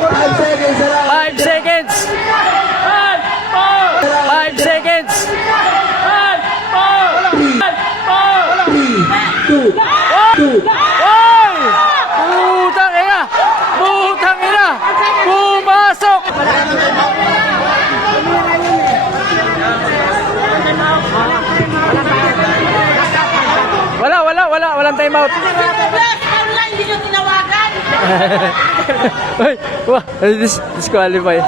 5 seconds na lang. 5 seconds. 5 seconds. 3, 2, 2. Oy! Putang ina! Putang ina! Pumasok! Walang time out. Online, hindi nyo tinawagan. Ay, wah, disqualify.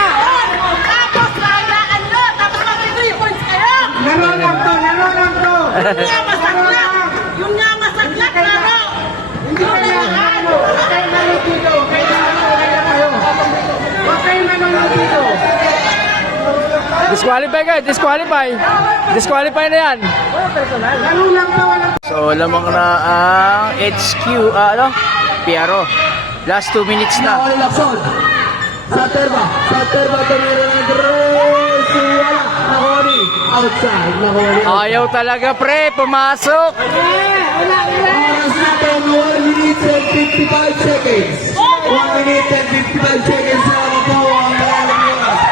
Tapos, lalaan nyo. Tapos, mag-3 points kayo. Laro lang to. Yun nga masaglat. Yun nga masaglat, laro. Hindi ko lalaan. Disqualify kayo, disqualify na yan. So, lamang na ang HQ, Piero. Last 2 minutes na. Nakawali Lacson. Sa terba, tumira ng Grace. Wala. Nakawali. Outside. Nakawali. Ayaw talaga, pre. Pumasok. Oras natin, 1 minute and 55 seconds. 1 minute and 55 seconds na po ang malalang oras.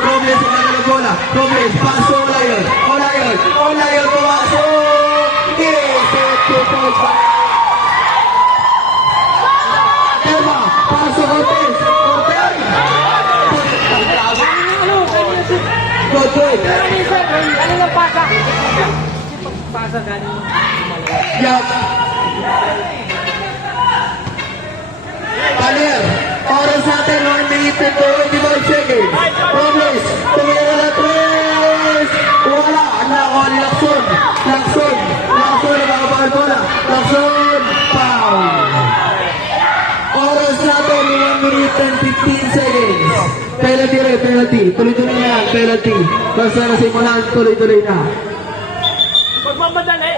Robles ang nagalang bola. Robles, paso, Olayon, pumasok. Yes, 2 points back. Terba, paso, Cortez. Good. Yak. Palier. Oras natin, 1 minute and 25 seconds. Robles, tumira na 3. Wala. Nakawali Lacson. Nakabakal bola. Lacson, foul. Oras natin, 1 minute and 15 seconds. Penalty. Tuloy-tuloy na yan, penalty. Basta nasimulan, tuloy-tuloy na. Magmamadali.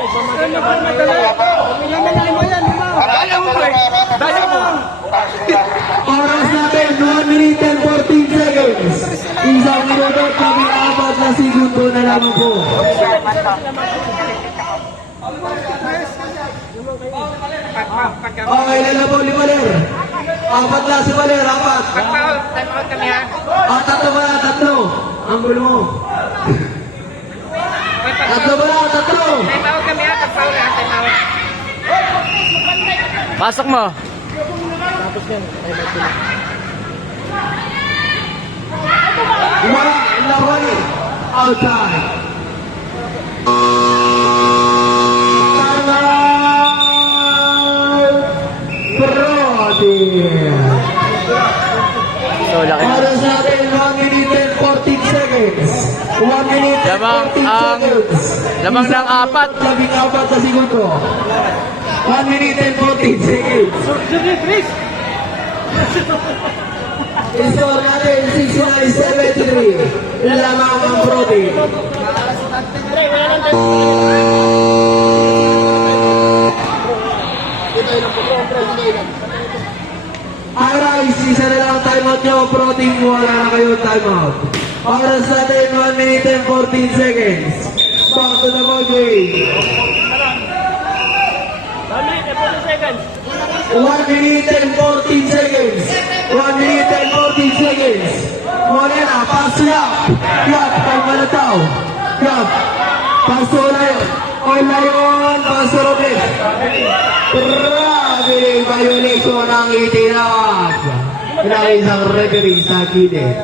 Oras natin, 1 minute and 14 seconds. Isang minuto, 4 na segundo na lamang po. Okay, lalabo ni Valer. 4 na si Valer, 4. Tatlo. Ang gulo mo. Tatlo. Pasok mo. Wala, Lawali. Outside. Brody. So, laki. Oras natin, 1 minute and 14 seconds. 1 minute and Lamang 14 ang- seconds. lamang ng 4. 4 na segundo. 1 minute and 14 seconds. Score natin, 69-73. Lamang ang Brody. Arise, isa na lang timeout nyo. Brody, wala na kayo timeout. Oras natin, 1 minute and 14 seconds. Back to the ball game. 1 minute and 14 seconds. 1 minute and 14 seconds. Morena, pass to Yap. Yap, tama na tao. Yap, pass to Olayon. Olayon, pass to Robles. Grabe yung violation ang itinawag ng isang referee sa gilid.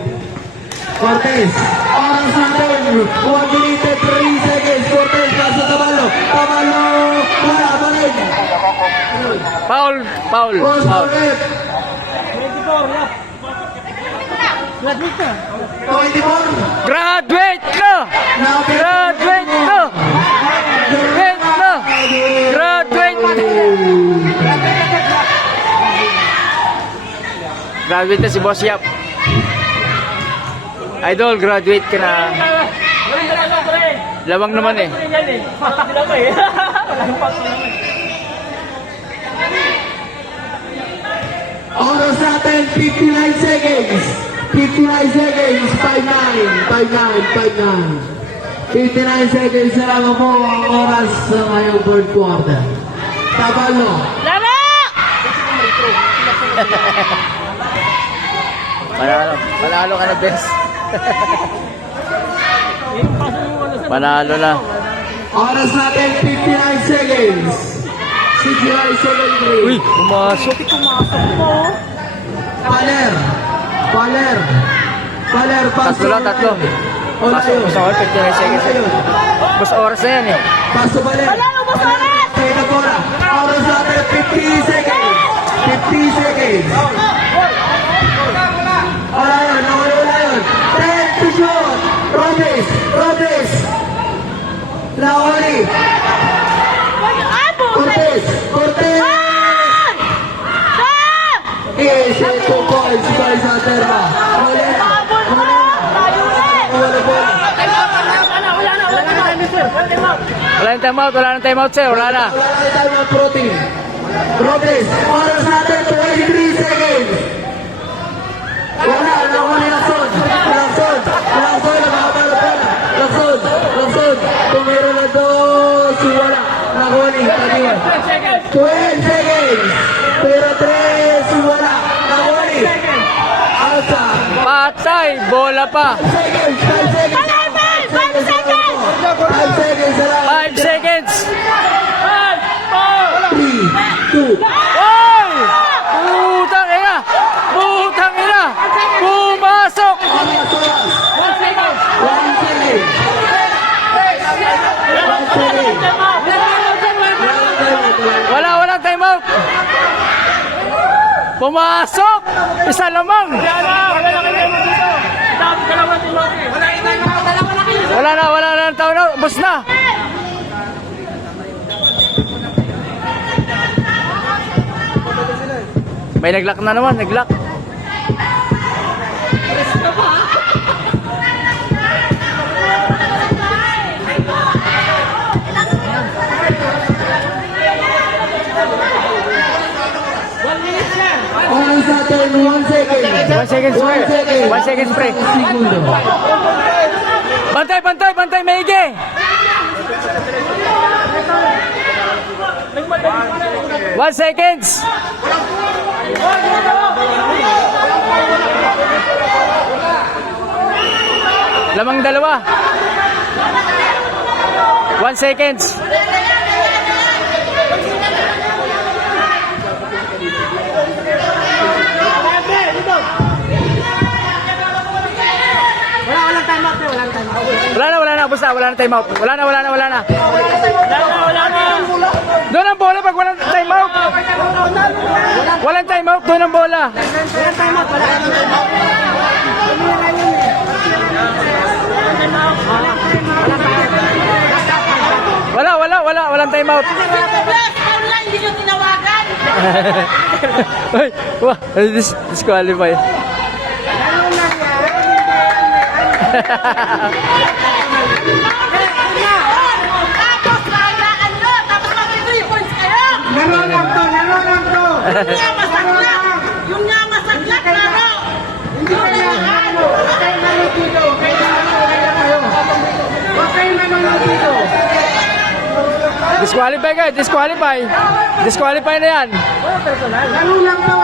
Cortez, oras natin, 1 minute and 3 seconds. Cortez, pass to Tabalo. Wala pa rin. Foul. Cross Foul. ulit. 24. Graduate na! Graduate na si Boss Yap. Idol, graduate ka na. Lawang naman eh. Oras natin, 59 seconds. 59 seconds, 5-9. 59 seconds na lang po ang oras sa ngayong third quarter. Tabalo. Laro! Panalo ka na, best. Panalo na. Oras natin 59 seconds. 69 seconds. Uy, pumasok. Paler. Paso. Tatlo lang, tatlo. Wala Pasok yun. ko sa 59 seconds. Wala yun. Basta oras na yan eh. Paso Paler. Wala, ubos oras. Tayo na bola. Oras natin 50 seconds. 50 seconds. Wala yun. Wala yun. 10 to shoot. Robles. Laoli. Cortez. Stop! Set 2 points by Santerma. Wala bola. Wala nang timeout, sir. Wala na. Wala tayo mga protein. Robles. Oras natin 23 seconds. Wala. Lakson. Nakakabala bola. Lakson. Kung meron na dos. Wala. Nakuli. Kaniwan. 12 seconds. Pero 3. Wala. Nakuli. Outside. Patay. Bola pa. 5 seconds. 5 seconds. 3, 2. Oy! Putang ina! Pumasok! 1 second. Walang timeout. Pumasok! Isa lamang. Wala na ang timeout. Bus na. May naglock na naman, naglock. Oras natin 1 second. 1 second spray. 1 second spray. Segundo. Bantay, maigi. One seconds. Lamang dalawa. 1 seconds. Wala na, basta wala na timeout. Wala na. Doon ang bola pag walang timeout. Walang timeout, doon ang bola. Walang timeout. Online, hindi nyo tinawagan. Ay, wah, disqualify. Tapos, kailangan nyo. Tapos, mag-3 points kayo. Laro lang to. Yung nga masaglat, laro. Hindi ko kailangan. Disqualify. Disqualify na yan. Laro lang to.